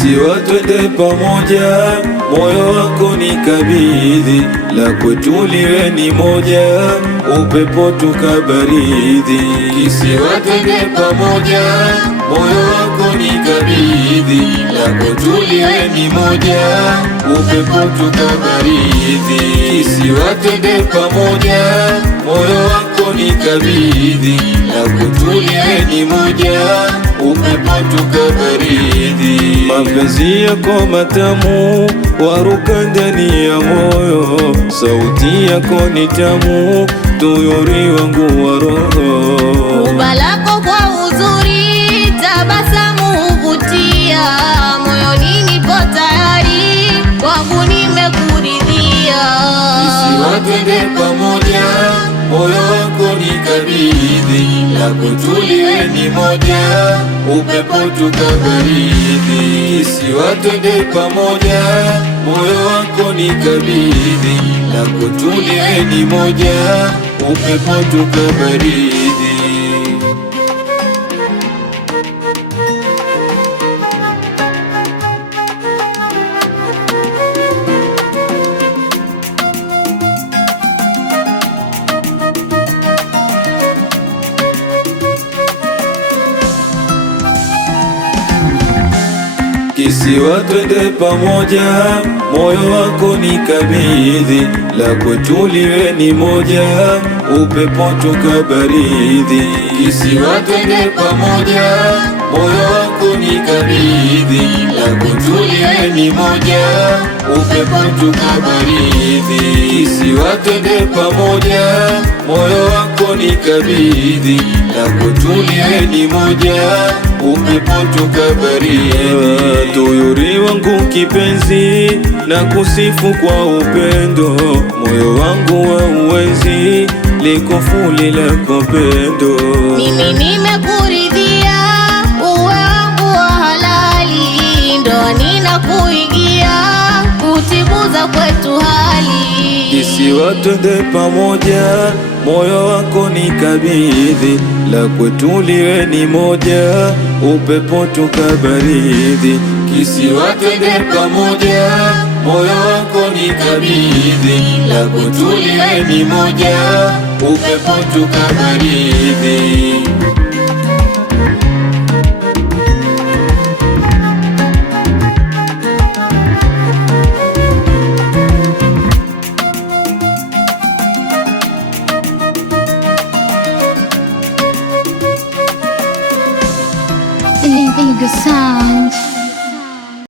Kisiwa twende pamoja, moyo wako nikabidhi, la kwetu liwe ni moja, upepo tukabaridhi. Kisiwa twende pamoja, moyo wako nikabidhi, la kwetu liwe ni moja, upepo tukabaridhi. Kisiwa twende pamoja, moyo wako nikabidhi, la kwetu liwe ni moja, upepo tukabaridhi. Mapenzi yako matamu, waruka ndani ya moyo, sauti yako ni tamu, tuyuri wangu wa roho. Umba lako kwa uzuri, tabasamu huvutia, moyoni nipo tayari, kwangu nimekuridhia. Kisiwa twende pamoja, moyo wako nikabidhi, la kwetu liwe ni moja, upepo tukabaridhi. Kisiwa twende pamoja, moyo wako nikabidhi, la kwetu liwe ni moja, upepo tukabaridhi. Kisiwa twende pamoja, moyo wako nikabidhi, la kwetu liwe ni moja, upepo tukabaridhi. Kisiwa twende pamoja, moyo wako nikabidhi, la kwetu liwe ni moja, upepo tukabaridhi. Kisiwa twende pamoja, moyo wako nikabidhi, la kwetu liwe ni moja, upepo tukabaridhi. Tuyuri wangu kipenzi, na kusifu kwa upendo, moyo wangu wa uwezi, liko fuli lako pendo. Mimi nimekuridhia, uwe wangu wa halali, ndoa ninakuingia, kutibuza kwetu hali. Kisiwa twende pamoja, moyo wako nikabidhi, la kwetu liwe ni moja, upepo tukabaridhi. Kisiwa twende pamoja, moyo wako nikabidhi, la kwetu liwe ni moja, upepo tukabaridhi. Big sound.